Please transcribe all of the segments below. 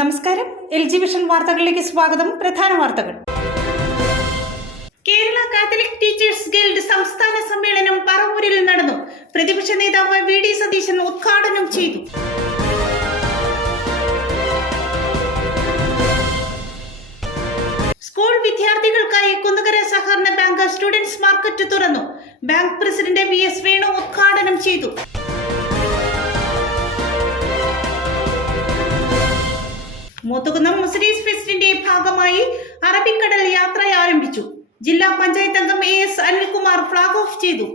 നമസ്കാരം. LG vision വാർത്തകളിലേക്ക് സ്വാഗതം. പ്രധാന വാർത്തകൾ. കേരള കാത്തലിക് ടീച്ചേഴ്സ് ഗിൽഡ് സംസ്ഥാന സമ്മേളനം പറവൂരിൽ നടന്നു. പ്രതിപക്ഷ നേതാവ് VD സതീശൻ ഉദ്ഘാടനം ചെയ്തു. സ്കൂൾ വിദ്യാർത്ഥികൾക്കായി കുന്നുകര സഹകരണ ബാങ്ക് സ്റ്റുഡൻസ് മാർക്കറ്റ് തുറന്നു. ബാങ്ക് പ്രസിഡന്റ് VS വേണു ഉദ്ഘാടനം ചെയ്തു. മുത്തുകുന്നം മുസ്ലിംസ് ഫെസ്റ്റിന്റെ ഭാഗമായി അറബിക്കടൽ യാത്ര ആരംഭിച്ചു. ജില്ലാ പഞ്ചായത്ത് അംഗം AS അനിൽകുമാർ ഫ്ളാഗ് ഓഫ് ചെയ്തു.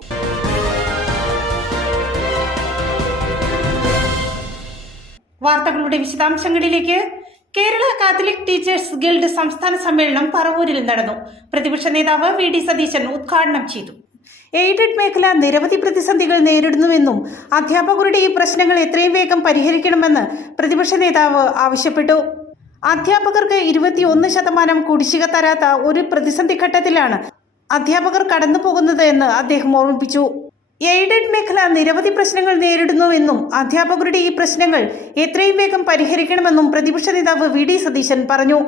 വാർത്തകളുടെ വിശദാംശങ്ങളിലേക്ക്. കേരള കാത്തലിക് ടീച്ചേഴ്സ് ഗിൽഡ് സംസ്ഥാന സമ്മേളനം പറവൂരിൽ നടന്നു. പ്രതിപക്ഷ നേതാവ് VD സതീശൻ ഉദ്ഘാടനം ചെയ്തു. എയ്ഡഡ് മേഖല നിരവധി പ്രതിസന്ധികൾ നേരിടുന്നുവെന്നും അധ്യാപകരുടെ ഈ പ്രശ്നങ്ങൾ എത്രയും വേഗം പരിഹരിക്കണമെന്ന് പ്രതിപക്ഷ നേതാവ് ആവശ്യപ്പെട്ടു. അധ്യാപകർക്ക് 21% കുടിശ്ശിക തരാത്ത ഒരു പ്രതിസന്ധി ഘട്ടത്തിലാണ് അധ്യാപകർ കടന്നു പോകുന്നത് എന്ന് അദ്ദേഹം ഓർമ്മിപ്പിച്ചു. എയ്ഡഡ് മേഖല നിരവധി പ്രശ്നങ്ങൾ നേരിടുന്നുവെന്നും അധ്യാപകരുടെ ഈ പ്രശ്നങ്ങൾ എത്രയും വേഗം പരിഹരിക്കണമെന്നും പ്രതിപക്ഷ നേതാവ് VD സതീശൻ പറഞ്ഞു.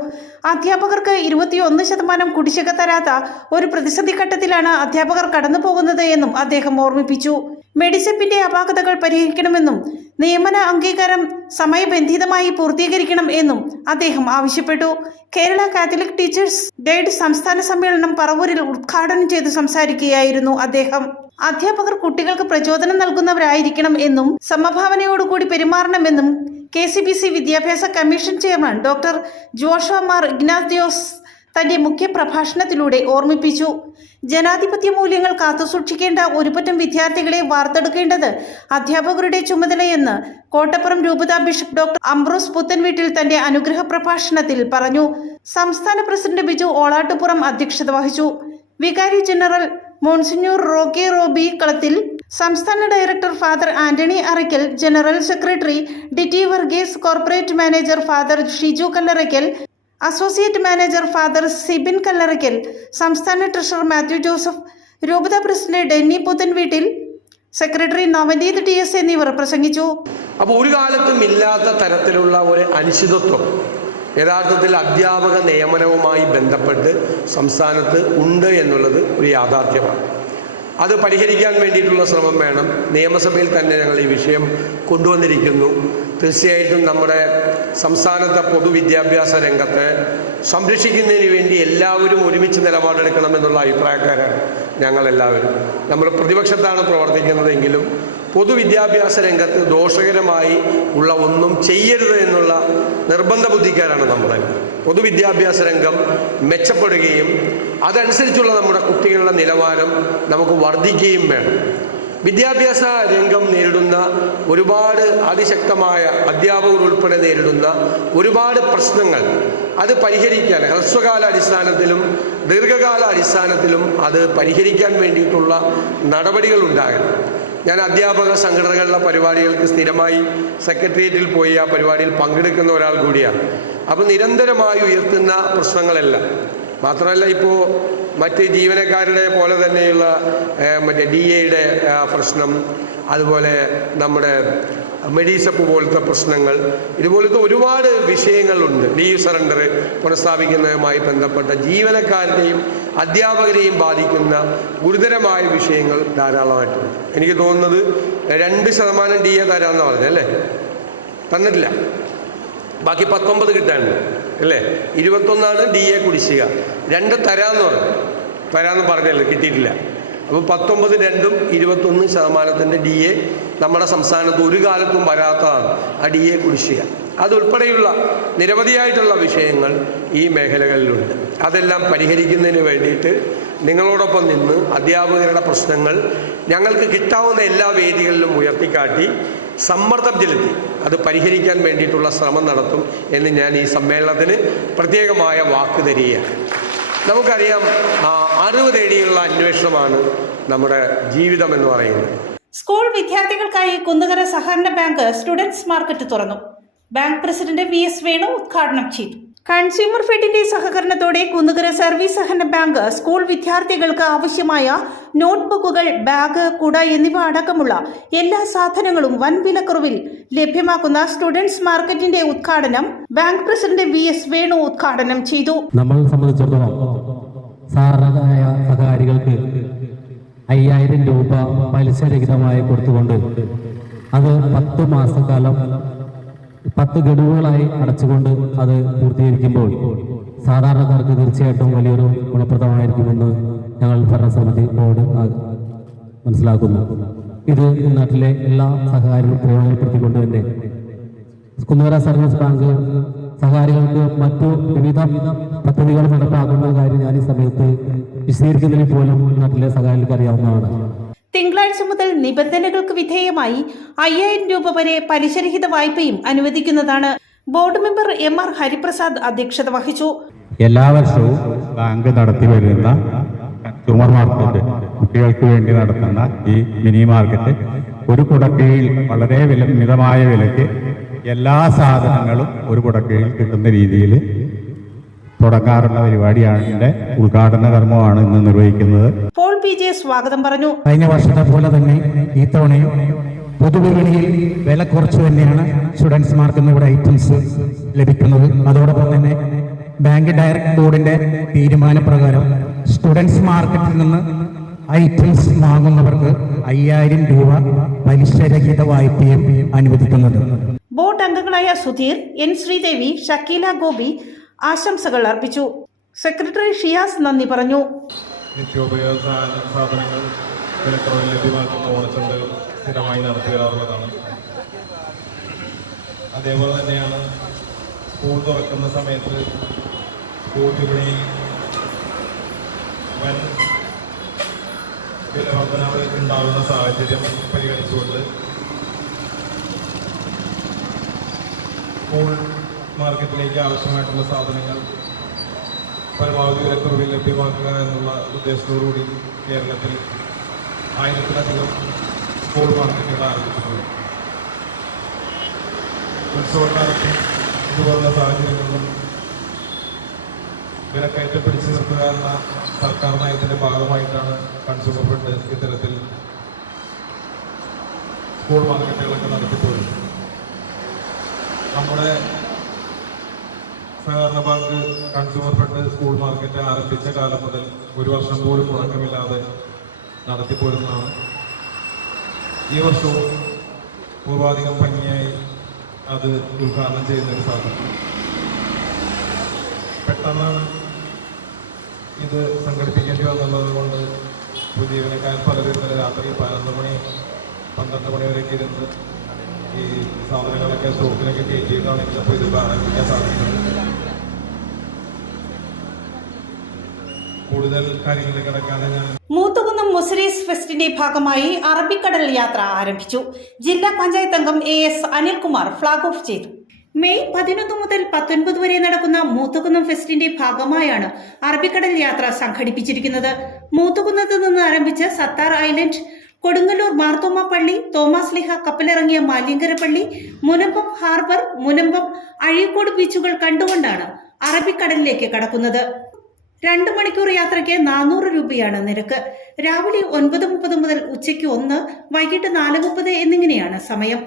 അധ്യാപകർക്ക് 21% കുടിശ്ശിക തരാത്ത ഒരു പ്രതിസന്ധി ഘട്ടത്തിലാണ് അധ്യാപകർ കടന്നു പോകുന്നത് എന്നും അദ്ദേഹം ഓർമ്മിപ്പിച്ചു. മെഡിസെപ്പിന്റെ അപാകതകൾ പരിഹരിക്കണമെന്നും നിയമന അംഗീകാരം സമയബന്ധിതമായി പൂർത്തീകരിക്കണം എന്നും അദ്ദേഹം ആവശ്യപ്പെട്ടു. കേരള കാത്തലിക് ടീച്ചേഴ്സ് ഗിൽഡ് സംസ്ഥാന സമ്മേളനം പറവൂരിൽ ഉദ്ഘാടനം ചെയ്ത് സംസാരിക്കുകയായിരുന്നു അദ്ദേഹം. അധ്യാപകർ കുട്ടികൾക്ക് പ്രചോദനം നൽകുന്നവരായിരിക്കണം എന്നും സമഭാവനയോടുകൂടി പെരുമാറണമെന്നും KCBC വിദ്യാഭ്യാസ commission chairman doctor Joshua Mar Ignatios തന്റെ മുഖ്യ പ്രഭാഷണത്തിലൂടെ ഓർമ്മിപ്പിച്ചു. ജനാധിപത്യ മൂല്യങ്ങൾ കാത്തുസൂക്ഷിക്കേണ്ട ഒരുപറ്റം വിദ്യാർത്ഥികളെ വാർത്തെടുക്കേണ്ടത് അധ്യാപകരുടെ ചുമതലയെന്ന് കോട്ടപ്പുറം രൂപതാ ബിഷപ്പ് ഡോക്ടർ അംബ്രോസ് പുത്തൻവീട്ടിൽ തന്റെ അനുഗ്രഹ പ്രഭാഷണത്തിൽ പറഞ്ഞു. സംസ്ഥാന പ്രസിഡന്റ് ബിജു ഓളാട്ടുപുറം അധ്യക്ഷത വഹിച്ചു. വികാരി general Monsignor Rocky Robi Kalathil, സംസ്ഥാന director father Antony Arackal, general secretary DT Varghese, corporate manager father Shiju Kallarackal, associate manager father Sibin Kallarackal, സംസ്ഥാന ട്രഷറർ മാത്യു ജോസഫ്, രൂപത president Denny Puthenveettil, secretary Navaneeth TS എന്നിവർ പ്രസംഗിച്ചു. അപ്പോൾ ഒരു കാലത്തും ഇല്ലാത്ത തരത്തിലുള്ള ഒരു അനിശ്ചിതത്വം യഥാർത്ഥത്തിൽ അധ്യാപക നിയമനവുമായി ബന്ധപ്പെട്ട് സംസ്ഥാനത്ത് ഉണ്ട് എന്നുള്ളത് ഒരു യാഥാർത്ഥ്യമാണ്. അത് പരിഹരിക്കാൻ വേണ്ടിയിട്ടുള്ള ശ്രമം വേണം. നിയമസഭയിൽ തന്നെ ഞങ്ങൾ ഈ വിഷയം കൊണ്ടുവന്നിരിക്കുന്നു. തീർച്ചയായിട്ടും നമ്മുടെ സംസ്ഥാനത്തെ പൊതുവിദ്യാഭ്യാസ രംഗത്തെ സംരക്ഷിക്കുന്നതിന് വേണ്ടി എല്ലാവരും ഒരുമിച്ച് നിലപാടെടുക്കണമെന്നുള്ള അഭിപ്രായക്കാരാണ് ഞങ്ങളെല്ലാവരും. നമ്മൾ പ്രതിപക്ഷത്താണ് പ്രവർത്തിക്കുന്നതെങ്കിലും പൊതുവിദ്യാഭ്യാസ രംഗത്ത് ദോഷകരമായി ഉള്ള ഒന്നും ചെയ്യരുത് എന്നുള്ള നിർബന്ധ ബുദ്ധിക്കാരാണ് നമ്മൾ. പൊതുവിദ്യാഭ്യാസ രംഗം മെച്ചപ്പെടുകയും അതനുസരിച്ചുള്ള നമ്മുടെ കുട്ടികളുടെ നിലവാരം നമുക്ക് വർദ്ധിക്കുകയും വേണം. വിദ്യാഭ്യാസ രംഗം നേരിടുന്ന ഒരുപാട് അതിശക്തമായ അധ്യാപകർ ഉൾപ്പെടെ നേരിടുന്ന ഒരുപാട് പ്രശ്നങ്ങൾ അത് പരിഹരിക്കാൻ ഹ്രസ്വകാല അടിസ്ഥാനത്തിലും ദീർഘകാല അടിസ്ഥാനത്തിലും അത് പരിഹരിക്കാൻ വേണ്ടിയിട്ടുള്ള നടപടികൾ ഉണ്ടാകണം. ഞാൻ അധ്യാപക സംഘടനകളുടെ പരിപാടികൾക്ക് സ്ഥിരമായി സെക്രട്ടേറിയറ്റിൽ പോയി ആ പരിപാടിയിൽ പങ്കെടുക്കുന്ന ഒരാൾ കൂടിയാണ്. അപ്പോൾ നിരന്തരമായി ഉയർത്തുന്ന പ്രശ്നങ്ങളെല്ലാം മാത്രമല്ല, ഇപ്പോൾ മറ്റ് ജീവനക്കാരുടെ പോലെ തന്നെയുള്ള മറ്റേ DAയുടെ പ്രശ്നം, അതുപോലെ നമ്മുടെ മെഡിസെപ്പ് പോലത്തെ പ്രശ്നങ്ങൾ, ഇതുപോലത്തെ ഒരുപാട് വിഷയങ്ങളുണ്ട്. ലീവ് സറണ്ടർ പുനഃസ്ഥാപിക്കുന്നതുമായി ബന്ധപ്പെട്ട ജീവനക്കാരുടെയും അധ്യാപകരെയും ബാധിക്കുന്ന ഗുരുതരമായ വിഷയങ്ങൾ ധാരാളമായിട്ടുണ്ട്. എനിക്ക് തോന്നുന്നത് 2% DA തരാമെന്ന് പറഞ്ഞല്ലേ, തന്നിട്ടില്ല. ബാക്കി 19 കിട്ടാനുണ്ട് അല്ലേ. 21 DA കുടിശ്ശിക, 2 തരാമെന്ന് പറഞ്ഞല്ലോ, കിട്ടിയിട്ടില്ല. അപ്പോൾ 19 2ഉം 21% DA നമ്മുടെ സംസ്ഥാനത്ത് ഒരു കാലത്തും വരാത്തതാണ് ആ DA കുടിശ്ശിക. അതുൾപ്പെടെയുള്ള നിരവധിയായിട്ടുള്ള വിഷയങ്ങൾ ഈ മേഖലകളിലുണ്ട്. അതെല്ലാം പരിഹരിക്കുന്നതിന് വേണ്ടിയിട്ട് നിങ്ങളോടൊപ്പം നിന്ന് അധ്യാപകരുടെ പ്രശ്നങ്ങൾ ഞങ്ങൾക്ക് കിട്ടാവുന്ന എല്ലാ വേദികളിലും ഉയർത്തിക്കാട്ടി സമ്മർദ്ദം ചെലുത്തി അത് പരിഹരിക്കാൻ വേണ്ടിയിട്ടുള്ള ശ്രമം നടത്തും എന്ന് ഞാൻ ഈ സമ്മേളനത്തിന് പ്രത്യേകമായ വാക്ക് തരികയാണ്. നമുക്കറിയാം, അറിവ് തേടിയുള്ള അന്വേഷണമാണ് നമ്മുടെ ജീവിതം എന്ന് പറയുന്നത്. സ്കൂൾ വിദ്യാർത്ഥികൾക്കായി കുന്നുകര സഹകരണ ബാങ്ക് സ്റ്റുഡൻസ് മാർക്കറ്റ് തുറന്നു. ബാങ്ക് പ്രസിഡന്റ് VS വേണു ഉദ്ഘാടനം ചെയ്തു. കൺസ്യൂമർ ഫെഡിന്റെ സഹകരണത്തോടെ കുന്നുകര സർവീസ് സഹകരണ ബാങ്ക് സ്കൂൾ വിദ്യാർത്ഥികൾക്ക് ആവശ്യമായ നോട്ട്ബുക്കുകൾ, ബാഗ്, കുട എന്നിവ അടക്കമുള്ള എല്ലാ സാധനങ്ങളും വൻ വിലക്കുറവിൽ ലഭ്യമാക്കുന്ന സ്റ്റുഡൻസ് മാർക്കറ്റിന്റെ ഉദ്ഘാടനം ബാങ്ക് പ്രസിഡന്റ് VS വേണു ഉദ്ഘാടനം ചെയ്തു. നമ്മളെ സംബന്ധിച്ചിടത്തോളം സാധാരണ സഹകാരികൾക്ക് 5000 രൂപ പലിശരഹിതമായി കൊടുത്തുകൊണ്ട് അത് 10 മാസക്കാലം 10 ഗഡുകളായി അടച്ചുകൊണ്ട് അത് പൂർത്തീകരിക്കുമ്പോൾ സാധാരണക്കാർക്ക് തീർച്ചയായിട്ടും വലിയൊരു ഗുണപ്രദമായിരിക്കുമെന്ന് ഞങ്ങൾ ഭരണസമിതി ബോർഡ് മനസ്സിലാക്കുന്നു. ഇത് നാട്ടിലെ എല്ലാ സഹകാരികളും പ്രയോജനപ്പെടുത്തിക്കൊണ്ട് തന്നെ കുന്നുകര സർവീസ് ബാങ്ക് സഹകാരികൾക്ക് മറ്റു വിവിധ പദ്ധതികൾ നടപ്പാക്കുന്ന കാര്യം ഞാൻ ഈ സമയത്ത് വിശദീകരിക്കുന്നതിൽ പോലും നാട്ടിലെ സഹകാരികൾക്ക് അറിയാവുന്നതാണ്. തിങ്കളാഴ്ച മുതൽ നിബന്ധനകൾക്ക് വിധേയമായി 5000 രൂപ വരെ പലിശരഹിത വായ്പയും അനുവദിക്കുന്നതാണ്. ബോർഡ് മെമ്പർ MR ഹരിപ്രസാദ് അധ്യക്ഷത വഹിച്ചു. എല്ലാ വർഷവും ബാങ്ക് നടത്തി വരുന്ന കൺസ്യൂമർ മാർക്കറ്റ്, കുട്ടികൾക്ക് വേണ്ടി നടത്തുന്ന ഈ മിനി മാർക്കറ്റ് ഒരു കുടക്കീഴിൽ വളരെ മിതമായ വിലയ്ക്ക് എല്ലാ സാധനങ്ങളും ഒരു കുടക്കീഴിൽ കിട്ടുന്ന രീതിയിൽ തുടങ്ങാറുള്ള പരിപാടിയാണ്. ഇതിന്റെ ഉദ്ഘാടന കർമ്മമാണ് ഇന്ന് നിർവഹിക്കുന്നത്. പോൾ PJ സ്വാഗതം പറഞ്ഞു. കഴിഞ്ഞ വർഷത്തെ പോലെ തന്നെ ഈ തവണയും പൊതുവിപണിയിൽ വില കുറച്ച് തന്നെയാണ് സ്റ്റുഡൻസ് മാർക്കിൽ ഇവിടെ ഐറ്റംസ് ലഭിക്കുന്നത്. അതോടൊപ്പം തന്നെ ബാങ്ക് ഡയറക്ട് ബോർഡിന്റെ തീരുമാനപ്രകാരം സ്റ്റുഡൻസ് മാർക്കറ്റിൽ നിന്ന് ഐറ്റംസ് വാങ്ങുന്നവർക്ക് 5000 രൂപ പലിശരഹിത വായ്പയും അനുവദിക്കുന്നത്. ബോർഡ് അംഗങ്ങളായ സുധീർ, N ശ്രീദേവി, ഷക്കീല ഗോപി ആശംസകൾ അർപ്പിച്ചു. സെക്രട്ടറി ഷിയാസ് നന്ദി പറഞ്ഞു. നിത്യോപയോഗ സാധനങ്ങൾ വിലക്കുറവിൽ ലഭ്യമാക്കുന്ന ഓണച്ചന്തകൾ സ്ഥിരമായി നടത്തി വരാറുള്ളതാണ്. അതേപോലെ തന്നെയാണ് സ്കൂൾ തുറക്കുന്ന സമയത്ത് സ്കൂൾ വിപണിയിൽ വൻ വിലവർധനവ് ഉണ്ടാകുന്ന സാഹചര്യം പരിഗണിച്ചുകൊണ്ട് സ്കൂൾ മാർക്കറ്റിലേക്ക് ആവശ്യമായിട്ടുള്ള സാധനങ്ങൾ പരമാവധി വിലക്കുറവിൽ ലഭ്യമാക്കുക എന്നുള്ള ഉദ്ദേശത്തോടുകൂടി കേരളത്തിൽ 1000-ലധികം സ്കൂൾ മാർക്കറ്റുകൾ ആരംഭിച്ചിട്ടുണ്ട്. ഉത്സവകാലത്തും ഇതുപോലുള്ള സാഹചര്യങ്ങളിലും വിലക്കയറ്റം പിടിച്ചു നിർത്തുക എന്ന സർക്കാർ നയത്തിന്റെ ഭാഗമായിട്ടാണ് കൺസ്യൂമർ ഫെഡ് ഇത്തരത്തിൽ സ്കൂൾ മാർക്കറ്റുകളൊക്കെ നടത്തിപ്പോരുന്നത്. നമ്മുടെ സഹകരണ bank consumer fed school market ആരംഭിച്ച കാലം മുതൽ ഒരു വർഷം പോലും മുടക്കമില്ലാതെ നടത്തിപ്പോരുന്നതാണ്. ഈ വർഷവും പൂർവാധികം ഭംഗിയായി അത് ഉദ്ഘാടനം ചെയ്യുന്നൊരു സാധനം. പെട്ടെന്നാണ് ഇത് സംഘടിപ്പിക്കേണ്ടി വന്നുള്ളത് കൊണ്ട് ജീവനക്കാർ പലരും ഇന്നലെ രാത്രി 11 മണി 12 മണി വരെയൊക്കെ ഇരുന്ന് ഈ സാധനങ്ങളൊക്കെ സ്റ്റോക്കിലൊക്കെ കയറ്റിയിട്ടാണ് ഇപ്പോൾ ഇത് ആരംഭിക്കാൻ സാധിക്കുന്നത്. കൂടുതൽ കാര്യങ്ങളിൽ കിടക്കാതെ ഞാൻ മൂത്തുകുന്നം മുസരീസ് ഫെസ്റ്റിന്റെ ഭാഗമായി അറബിക്കടൽ യാത്ര ആരംഭിച്ചു. ജില്ലാ പഞ്ചായത്ത് അംഗം AS അനിൽകുമാർ ഫ്ളാഗ് ഓഫ് ചെയ്തു. മെയ് 11 മുതൽ 19 വരെ നടക്കുന്ന മൂത്തുകുന്നം ഫെസ്റ്റിന്റെ ഭാഗമായാണ് അറബിക്കടൽ യാത്ര സംഘടിപ്പിച്ചിരിക്കുന്നത്. മൂത്തുകുന്നത്ത് നിന്ന് ആരംഭിച്ച് സത്താർ ഐലൻഡ്, കൊടുങ്ങല്ലൂർ മാർത്തോമ പള്ളി, തോമസ് ലിഹ കപ്പലിറങ്ങിയ മാലിങ്കര പള്ളി, മുനമ്പം ഹാർബർ, മുനമ്പം അഴീക്കോട് ബീച്ചുകൾ കണ്ടുകൊണ്ടാണ് അറബിക്കടലിലേക്ക് കടക്കുന്നത്. 2 മണിക്കൂർ യാത്രയ്ക്ക് 400 രൂപയാണ് നിരക്ക്. രാവിലെ 9:30 മുതൽ ഉച്ചയ്ക്ക് 1, വൈകിട്ട് 4:30 എന്നിങ്ങനെയാണ് സമയം.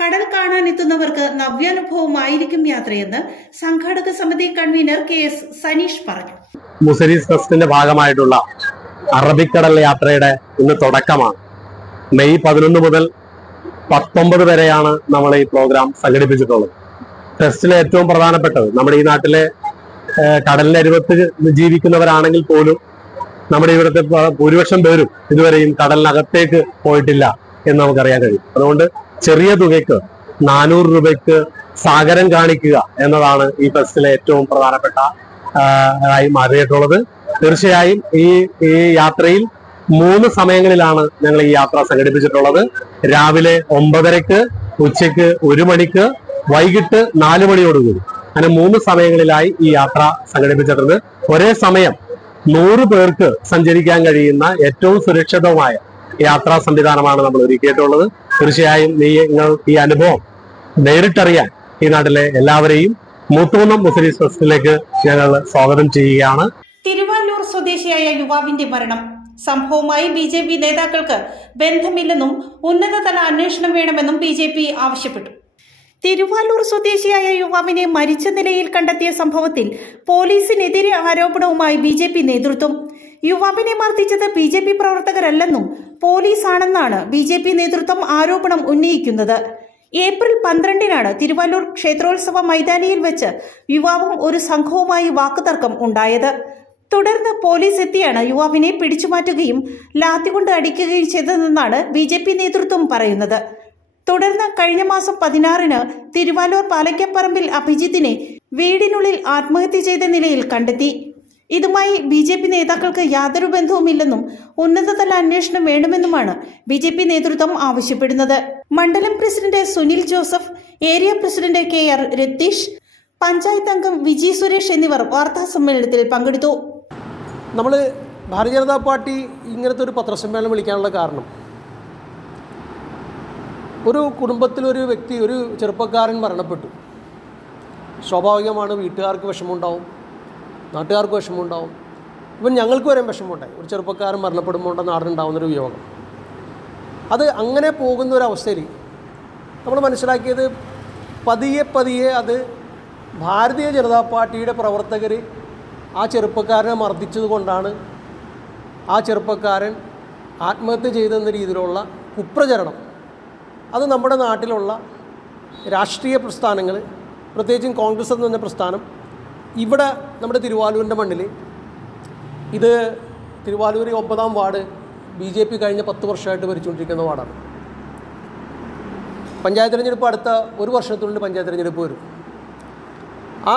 കടൽ കാണാനെത്തുന്നവർക്ക് നവ്യാനുഭവമായിരിക്കും യാത്രയെന്ന് സംഘാടക സമിതി കൺവീനർ KS സനീഷ് പറഞ്ഞു. മുസരീസ് ഫെസ്റ്റിന്റെ ഭാഗമായിട്ടുള്ള അറബിക്കടൽ യാത്രയുടെ ഇന്ന് തുടക്കമാണ്. മെയ് 11 മുതൽ 19 വരെയാണ് നമ്മൾ ഈ പ്രോഗ്രാം സംഘടിപ്പിച്ചിട്ടുള്ളത്. ഫെസ്റ്റിലെ ഏറ്റവും പ്രധാനപ്പെട്ടത് നമ്മുടെ ഈ നാട്ടിലെ കടലിന്റെ അരുവത്ത് ജീവിക്കുന്നവരാണെങ്കിൽ പോലും നമ്മുടെ ഇവിടുത്തെ ഭൂരിപക്ഷം പേരും ഇതുവരെയും കടലിനകത്തേക്ക് പോയിട്ടില്ല എന്ന് നമുക്കറിയാൻ കഴിയും. അതുകൊണ്ട് ചെറിയ തുകയ്ക്ക് 400 രൂപയ്ക്ക് സാഗരം കാണിക്കുക എന്നതാണ് ഈ ഫെസ്റ്റിലെ ഏറ്റവും പ്രധാനപ്പെട്ട ആയി മാറിയിട്ടുള്ളത്. തീർച്ചയായും ഈ യാത്രയിൽ 3 സമയങ്ങളിലാണ് ഞങ്ങൾ ഈ യാത്ര സംഘടിപ്പിച്ചിട്ടുള്ളത്. രാവിലെ 9:30, ഉച്ചയ്ക്ക് 1 മണിക്ക്, വൈകിട്ട് 4 മണിയോടുകൂടി. അങ്ങനെ 3 സമയങ്ങളിലായി ഈ യാത്ര സംഘടിപ്പിച്ചിട്ടുണ്ട്. ഒരേ സമയം 100 പേർക്ക് സഞ്ചരിക്കാൻ കഴിയുന്ന ഏറ്റവും സുരക്ഷിതമായ യാത്രാ സംവിധാനമാണ് നമ്മൾ ഒരുക്കിയിട്ടുള്ളത്. തീർച്ചയായും നിങ്ങൾ ഈ അനുഭവം നേരിട്ടറിയാൻ ഈ നാട്ടിലെ എല്ലാവരെയും മൂത്തുകുന്നം മുസ്ലിം ഫെസ്റ്റിലേക്ക് ഞങ്ങൾ സ്വാഗതം ചെയ്യുകയാണ്. തിരുവാലൂർ സ്വദേശിയായ യുവാവിന്റെ മരണം സംഭവവുമായി BJP നേതാക്കൾക്ക് ബന്ധമില്ലെന്നും ഉന്നതതല അന്വേഷണം വേണമെന്നും BJP ആവശ്യപ്പെട്ടു. തിരുവാലൂർ സ്വദേശിയായ യുവാവിനെ മരിച്ച നിലയിൽ കണ്ടെത്തിയ സംഭവത്തിൽ പോലീസിനെതിരെ ആരോപണവുമായി BJP നേതൃത്വം. യുവാവിനെ മർദ്ദിച്ചത് BJP പ്രവർത്തകരല്ലെന്നും പോലീസാണെന്നാണ് BJP നേതൃത്വം ആരോപണം ഉന്നയിക്കുന്നത്. ഏപ്രിൽ 12-നാണ് തിരുവാലൂർ ക്ഷേത്രോത്സവ മൈതാനിയിൽ വെച്ച് യുവാവും ഒരു സംഘവുമായി വാക്കുതർക്കം ഉണ്ടായത്. തുടർന്ന് പോലീസ് എത്തിയാണ് യുവാവിനെ പിടിച്ചുമാറ്റുകയും ലാത്തികൊണ്ട് അടിക്കുകയും ചെയ്തതെന്നാണ് BJP നേതൃത്വം പറയുന്നത്. തുടർന്ന് കഴിഞ്ഞ മാസം 16-ന് തിരുവാലൂർ പാലക്കപ്പറമ്പിൽ അഭിജിത്തിനെ വീടിനുള്ളിൽ ആത്മഹത്യ ചെയ്ത നിലയിൽ കണ്ടെത്തി. ഇതുമായി BJP നേതാക്കൾക്ക് യാതൊരു ബന്ധവുമില്ലെന്നും ഉന്നതതല അന്വേഷണം വേണമെന്നുമാണ് BJP നേതൃത്വം ആവശ്യപ്പെടുന്നത്. മണ്ഡലം president Sunil Joseph, area president KR Ratheesh, panchayat അംഗം വിജി സുരേഷ് എന്നിവർ വാർത്താ സമ്മേളനത്തിൽ പങ്കെടുത്തു. നമ്മൾ ഭാരതീയ ജനതാ പാർട്ടി ഇങ്ങനത്തെ ഒരു പത്രസമ്മേളനം വിളിക്കാനുള്ള കാരണം, ഒരു കുടുംബത്തിലൊരു വ്യക്തി, ഒരു ചെറുപ്പക്കാരൻ മരണപ്പെട്ടു. സ്വാഭാവികമാണ്, വീട്ടുകാർക്ക് വിഷമമുണ്ടാവും, നാട്ടുകാർക്ക് വിഷമമുണ്ടാവും, ഇവൻ ഞങ്ങൾക്ക് വരെ വിഷമമുണ്ടായി. ഒരു ചെറുപ്പക്കാരൻ മരണപ്പെടുമ്പോൾ നാടിനുണ്ടാവുന്നൊരു യോഗം. അത് അങ്ങനെ പോകുന്ന ഒരവസ്ഥയിൽ നമ്മൾ മനസ്സിലാക്കിയത് പതിയെ അത് ഭാരതീയ ജനതാ പാർട്ടിയുടെ പ്രവർത്തകർ ആ ചെറുപ്പക്കാരനെ മർദ്ദിച്ചത് കൊണ്ടാണ് ആ ചെറുപ്പക്കാരൻ ആത്മഹത്യ ചെയ്തെന്ന രീതിയിലുള്ള കുപ്രചരണം അത് നമ്മുടെ നാട്ടിലുള്ള രാഷ്ട്രീയ പ്രസ്ഥാനങ്ങൾ, പ്രത്യേകിച്ചും കോൺഗ്രസ് എന്ന് പറഞ്ഞ പ്രസ്ഥാനം, ഇവിടെ നമ്മുടെ തിരുവാലൂരിൻ്റെ മണ്ണിൽ, ഇത് തിരുവാലൂർ 9-ാം വാർഡ് BJP കഴിഞ്ഞ 10 വർഷമായിട്ട് ഭരിച്ചുകൊണ്ടിരിക്കുന്ന വാർഡാണ്. പഞ്ചായത്ത് തിരഞ്ഞെടുപ്പ് അടുത്ത 1 വർഷത്തിനുള്ളിൽ പഞ്ചായത്ത് തിരഞ്ഞെടുപ്പ് വരും. ആ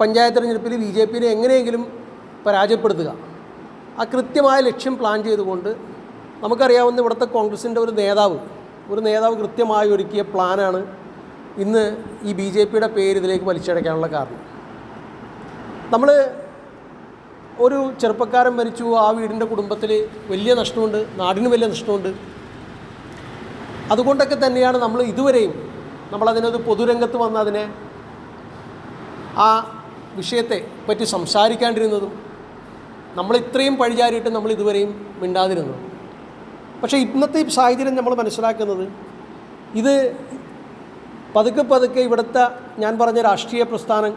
പഞ്ചായത്ത് തിരഞ്ഞെടുപ്പിൽ BJPനെ എങ്ങനെയെങ്കിലും പരാജയപ്പെടുത്തുക, ആ കൃത്യമായ ലക്ഷ്യം പ്ലാൻ ചെയ്തുകൊണ്ട് നമുക്കറിയാവുന്ന ഇവിടുത്തെ കോൺഗ്രസിൻ്റെ ഒരു നേതാവ് കൃത്യമായി ഒരുക്കിയ പ്ലാനാണ് ഇന്ന് ഈ BJPയുടെ പേര് ഇതിലേക്ക് വലിച്ചടയ്ക്കാനുള്ള കാരണം. നമ്മൾ ഒരു ചെറുപ്പക്കാരൻ മരിച്ചു, ആ വീടിൻ്റെ കുടുംബത്തിൽ വലിയ നഷ്ടമുണ്ട്, നാടിന് വലിയ നഷ്ടമുണ്ട്. അതുകൊണ്ടൊക്കെ തന്നെയാണ് നമ്മൾ ഇതുവരെയും നമ്മളതിനൊരു പൊതുരംഗത്ത് വന്ന് അതിനെ ആ വിഷയത്തെ പറ്റി സംസാരിക്കാണ്ടിരുന്നതും, നമ്മൾ ഇത്രയും പഴിചാരിയിട്ട് നമ്മൾ ഇതുവരെയും മിണ്ടാതിരുന്നതും. പക്ഷേ ഇന്നത്തെ സാഹചര്യം നമ്മൾ മനസ്സിലാക്കുന്നത്, ഇത് പതുക്കെ ഇവിടുത്തെ ഞാൻ പറഞ്ഞ രാഷ്ട്രീയ പ്രസ്ഥാനം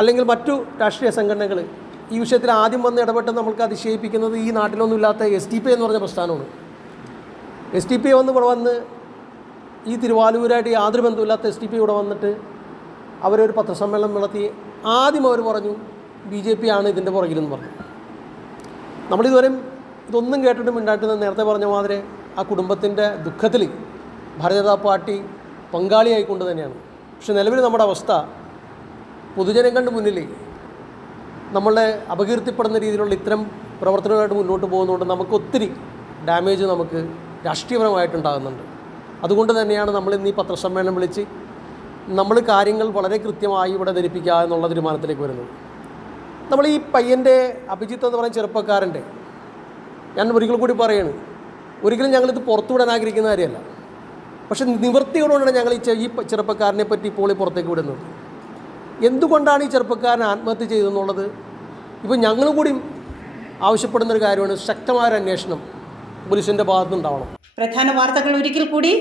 അല്ലെങ്കിൽ മറ്റു രാഷ്ട്രീയ സംഘടനകൾ ഈ വിഷയത്തിൽ ആദ്യം വന്ന് ഇടപെട്ട് നമ്മൾക്ക് അതിശയിപ്പിക്കുന്നത് ഈ നാട്ടിലൊന്നുമില്ലാത്ത SDPI എന്ന് പറഞ്ഞ പ്രസ്ഥാനമാണ്. SDPI വന്ന് ഈ തിരുവാലൂരായിട്ട് യാതൊരു ബന്ധമില്ലാത്ത SDPI ഇവിടെ വന്നിട്ട് അവരൊരു പത്രസമ്മേളനം നടത്തി. ആദ്യം അവർ പറഞ്ഞു BJP ആണ് ഇതിൻ്റെ പുറകിലെന്ന് പറഞ്ഞു. നമ്മളിതുവരെയും ഇതൊന്നും കേട്ടിട്ട് മിണ്ടായിട്ട് നേരത്തെ പറഞ്ഞ മാതിരി ആ കുടുംബത്തിൻ്റെ ദുഃഖത്തിൽ ഭാരതീയ ജനതാ പാർട്ടി പങ്കാളിയായിക്കൊണ്ട് തന്നെയാണ്. പക്ഷെ നിലവിൽ നമ്മുടെ അവസ്ഥ പൊതുജനങ്ങളുടെ മുന്നിൽ നമ്മളെ അപകീർത്തിപ്പെടുന്ന രീതിയിലുള്ള ഇത്തരം പ്രവർത്തനങ്ങളായിട്ട് മുന്നോട്ട് പോകുന്നതുകൊണ്ട് നമുക്ക് ഒത്തിരി ഡാമേജ് നമുക്ക് രാഷ്ട്രീയപരമായിട്ടുണ്ടാകുന്നുണ്ട്. അതുകൊണ്ട് തന്നെയാണ് നമ്മളിന്ന് ഈ പത്രസമ്മേളനം വിളിച്ച് നമ്മൾ കാര്യങ്ങൾ വളരെ കൃത്യമായി ഇവിടെ ധരിപ്പിക്കുക എന്നുള്ള തീരുമാനത്തിലേക്ക് വരുന്നത്. നമ്മൾ ഈ പയ്യൻ്റെ അഭിജിത്ത് എന്ന് പറയുന്ന ചെറുപ്പക്കാരൻ്റെ, ഞാൻ ഒരിക്കൽ കൂടി പറയുകയാണ്, ഒരിക്കലും ഞങ്ങളിത് പുറത്തുവിടാൻ ആഗ്രഹിക്കുന്ന കാര്യമല്ല. പക്ഷെ നിവൃത്തിയോടുകൊണ്ടാണ് ഞങ്ങൾ ഈ ചെറുപ്പക്കാരനെ പറ്റി ഇപ്പോൾ പുറത്തേക്ക് വിടുന്നത്. എന്തുകൊണ്ടാണ് ഈ ചെറുപ്പക്കാരൻ ആത്മഹത്യ ചെയ്തതെന്നുള്ളത് ഇപ്പോൾ ഞങ്ങൾ കൂടി ആവശ്യപ്പെടുന്നൊരു കാര്യമാണ്. ശക്തമായ അന്വേഷണം പോലീസിൻ്റെ ഭാഗത്തുനിന്നുണ്ടാവണം. പ്രധാന വാർത്തകൾ ഒരിക്കൽ കൂടി.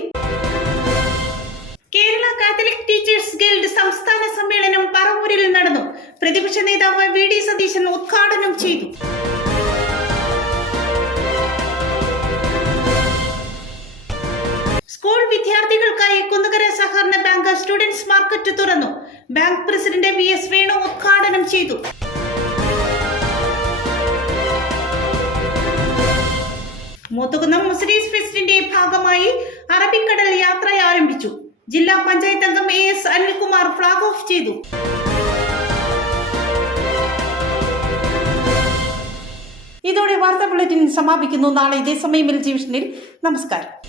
കേരള കാത്തലിക് ടീച്ചേഴ്സ് ഗിൽഡ് സംസ്ഥാന സമ്മേളനം പറവൂരിൽ നടന്നു. പ്രതിപക്ഷ നേതാവ് VD സതീശൻ ഉദ്ഘാടനം ചെയ്തു. സ്കൂൾ വിദ്യാർത്ഥികൾക്കായി കുന്നുകര സഹകരണ ബാങ്ക് സ്റ്റുഡൻസ് മാർക്കറ്റ് തുറന്നു. ബാങ്ക് പ്രസിഡന്റ് VS വേണു ഉദ്ഘാടനം ചെയ്തു. മൂത്തുകുന്നം മുസ്ലിം ഫെസ്റ്റിന്റെ ഭാഗമായി അറബിക്കടൽ യാത്ര ആരംഭിച്ചു. ജില്ലാ പഞ്ചായത്ത് അംഗം AS അനിൽകുമാർ ഫ്ളാഗ് ഓഫ് ചെയ്തു. ഇതോടെ വാർത്താ ബുള്ളറ്റിൻ സമാപിക്കുന്നു. നാളെ ഇതേ സമയം ടെലിവിഷനിൽ. നമസ്കാരം.